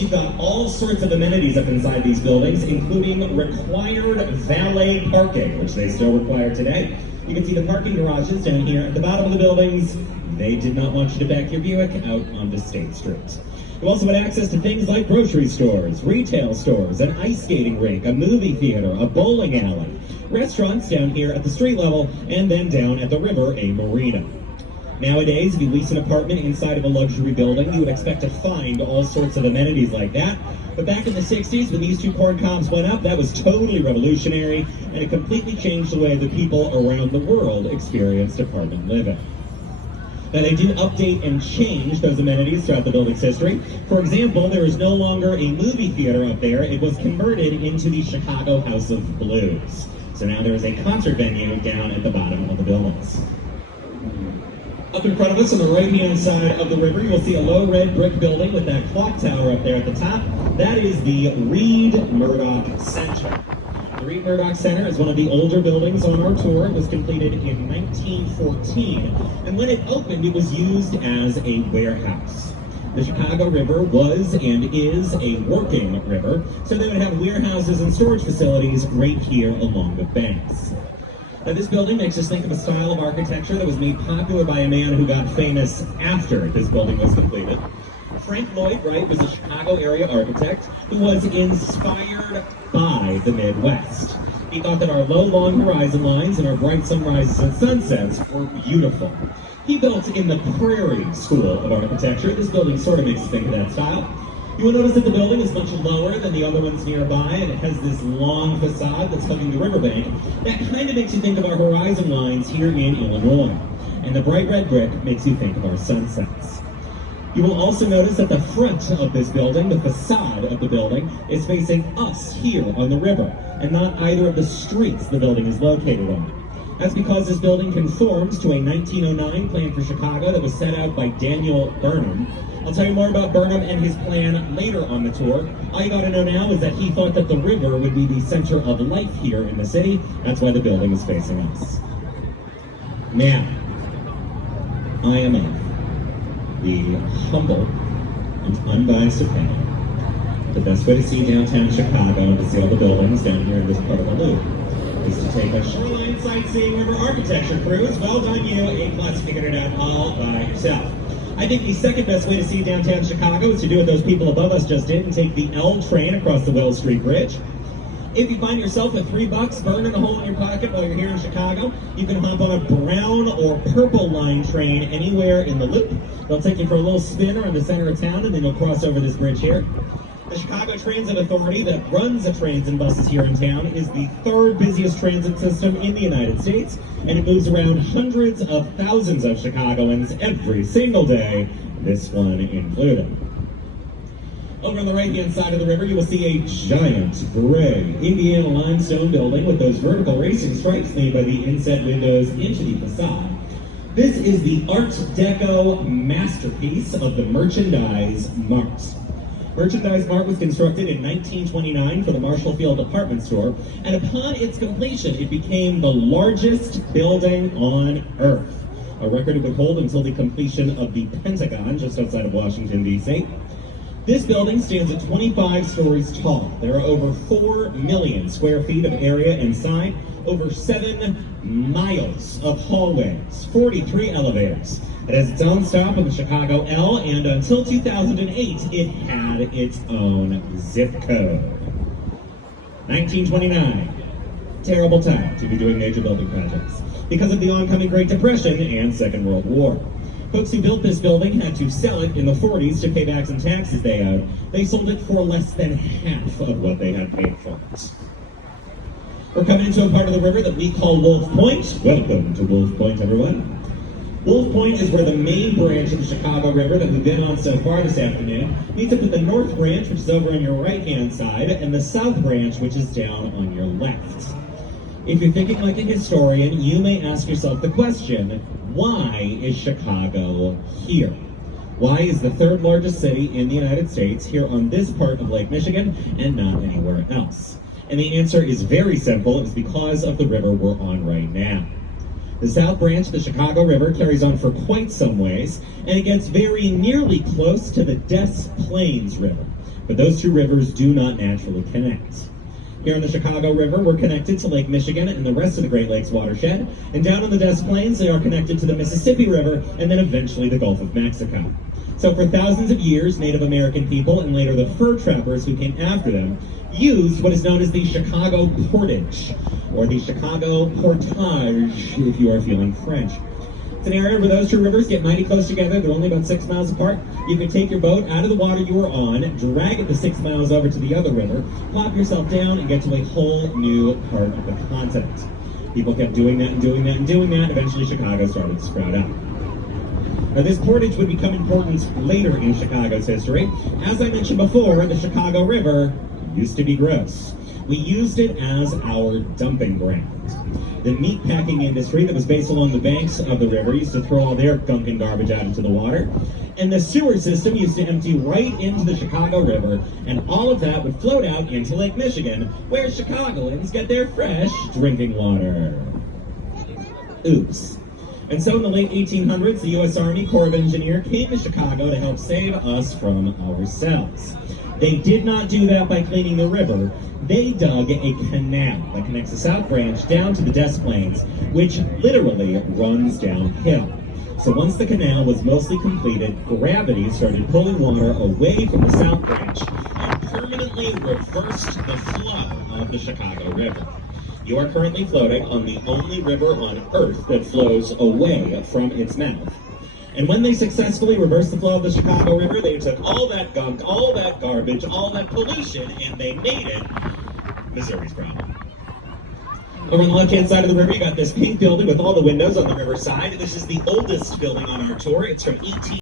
You've got all sorts of amenities up inside these buildings, including required valet parking, which they still require today. You can see the parking garages down here at the bottom of the buildings. They did not want you to back your Buick out onto State Street. You also had access to things like grocery stores, retail stores, an ice skating rink, a movie theater, a bowling alley, restaurants down here at the street level, and then down at the river, a marina. Nowadays, if you lease an apartment inside of a luxury building, you would expect to find all sorts of amenities like that. But back in the 60s, when these two corn cobs went up, that was totally revolutionary, and it completely changed the way that people around the world experienced apartment living. Now, they did update and change those amenities throughout the building's history. For example, there is no longer a movie theater up there. It was converted into the Chicago House of Blues. So now there is a concert venue down at the bottom of the buildings. Up in front of us on the right-hand side of the river, you'll see a low red brick building with that clock tower up there at the top. That is the Reed Murdoch Center. The Reed Murdoch Center is one of the older buildings on our tour. It was completed in 1914, and when it opened, it was used as a warehouse. The Chicago River was and is a working river, so they would have warehouses and storage facilities right here along the banks. Now, this building makes us think of a style of architecture that was made popular by a man who got famous after this building was completed. Frank Lloyd Wright was a Chicago area architect who was inspired by the Midwest. He thought that our low, long horizon lines and our bright sunrises and sunsets were beautiful. He built in the Prairie School of Architecture. This building sort of makes us think of that style. You will notice that the building is much lower than the other ones nearby, and it has this long facade that's hugging the riverbank. That kind of makes you think of our horizon lines here in Illinois. And the bright red brick makes you think of our sunsets. You will also notice that the front of this building, the facade of the building, is facing us here on the river, and not either of the streets the building is located on. That's because this building conforms to a 1909 plan for Chicago that was set out by Daniel Burnham. I'll tell you more about Burnham and his plan later on the tour. All you gotta know now is that he thought that the river would be the center of life here in the city. That's why the building is facing us. Now, I am in the humble and unbiased opinion. The best way to see downtown Chicago and to see all the buildings down here in this part of the loop is to take a shoreline sightseeing river architecture cruise. Well done you, A+, figured it out all by yourself. I think the second best way to see downtown Chicago is to do what those people above us just did and take the L train across the Wells Street Bridge. If you find yourself at $3 burning a hole in your pocket while you're here in Chicago, you can hop on a brown or purple line train anywhere in the loop. They'll take you for a little spin around the center of town, and then you'll cross over this bridge here. The Chicago Transit Authority that runs the trains and buses here in town is the third busiest transit system in the United States, and it moves around hundreds of thousands of Chicagoans every single day, this one included. Over on the right-hand side of the river, you will see a giant gray Indiana limestone building with those vertical racing stripes made by the inset windows into the facade. This is the Art Deco masterpiece of the Merchandise Mart. Merchandise Mart was constructed in 1929 for the Marshall Field department store, and upon its completion, it became the largest building on Earth, a record it would hold until the completion of the Pentagon just outside of Washington, D.C. This building stands at 25 stories tall. There are over 4 million square feet of area inside, over 7 miles of hallways, 43 elevators. It has its own stop on the Chicago L, and until 2008, it had its own zip code. 1929. Terrible time to be doing major building projects because of the oncoming Great Depression and Second World War. Folks who built this building had to sell it in the 40s to pay back some taxes they owed. They sold it for less than half of what they had paid for it. We're coming into a part of the river that we call Wolf Point. Welcome to Wolf Point, everyone. Wolf Point is where the main branch of the Chicago River that we've been on so far this afternoon meets up with the North Branch, which is over on your right-hand side, and the South Branch, which is down on your left. If you're thinking like a historian, you may ask yourself the question, why is Chicago here? Why is the third largest city in the United States here on this part of Lake Michigan and not anywhere else? And the answer is very simple. It's because of the river we're on right now. The South Branch of the Chicago River carries on for quite some ways, and it gets very nearly close to the Des Plaines River. but those two rivers do not naturally connect. Here on the Chicago River, we're connected to Lake Michigan and the rest of the Great Lakes watershed, and down on the Des Plaines, they are connected to the Mississippi River and then eventually the Gulf of Mexico. So for thousands of years, Native American people and later the fur trappers who came after them used what is known as the Chicago Portage, or the Chicago Portage, if you are feeling French. It's an area where those two rivers get mighty close together. They're only about 6 miles apart. You can take your boat out of the water you were on, drag it the 6 miles over to the other river, plop yourself down, and get to a whole new part of the continent. People kept doing that and doing that and doing that. Eventually, Chicago started to sprout up. Now, this portage would become important later in Chicago's history. As I mentioned before, the Chicago River used to be gross. We used it as our dumping ground. The meatpacking industry that was based along the banks of the river used to throw all their gunk and garbage out into the water. And the sewer system used to empty right into the Chicago River, and all of that would float out into Lake Michigan, where Chicagoans get their fresh drinking water. Oops. And so in the late 1800s, the U.S. Army Corps of Engineers came to Chicago to help save us from ourselves. They did not do that by cleaning the river. They dug a canal that connects the South Branch down to the Des Plaines, which literally runs downhill. So once the canal was mostly completed, gravity started pulling water away from the South Branch and permanently reversed the flow of the Chicago River. You are currently floating on the only river on Earth that flows away from its mouth. And when they successfully reversed the flow of the Chicago River, they took all that gunk, all that garbage, all that pollution, and they made it Missouri's problem. Over on the left-hand side of the river, you got this pink building with all the windows on the riverside. This is the oldest building on our tour. It's from 18...